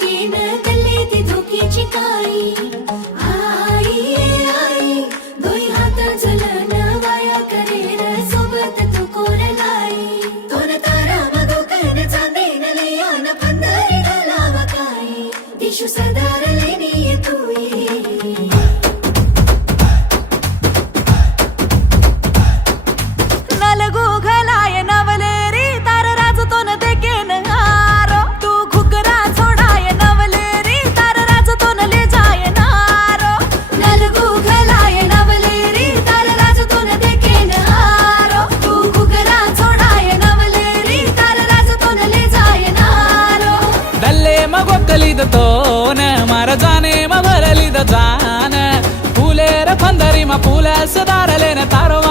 की न गल्ली ती धोकीची काळी आई आई दोई हात जलन वाया करेर सोबत तू कोरलाई दोन तारा मगो कन चांदेन लयान पंधरी घालावा काही दिशू सदार लेनी तुई तो न मार जाने म भरली द जान फुलेर फंदरी म फुला सदारले न तारो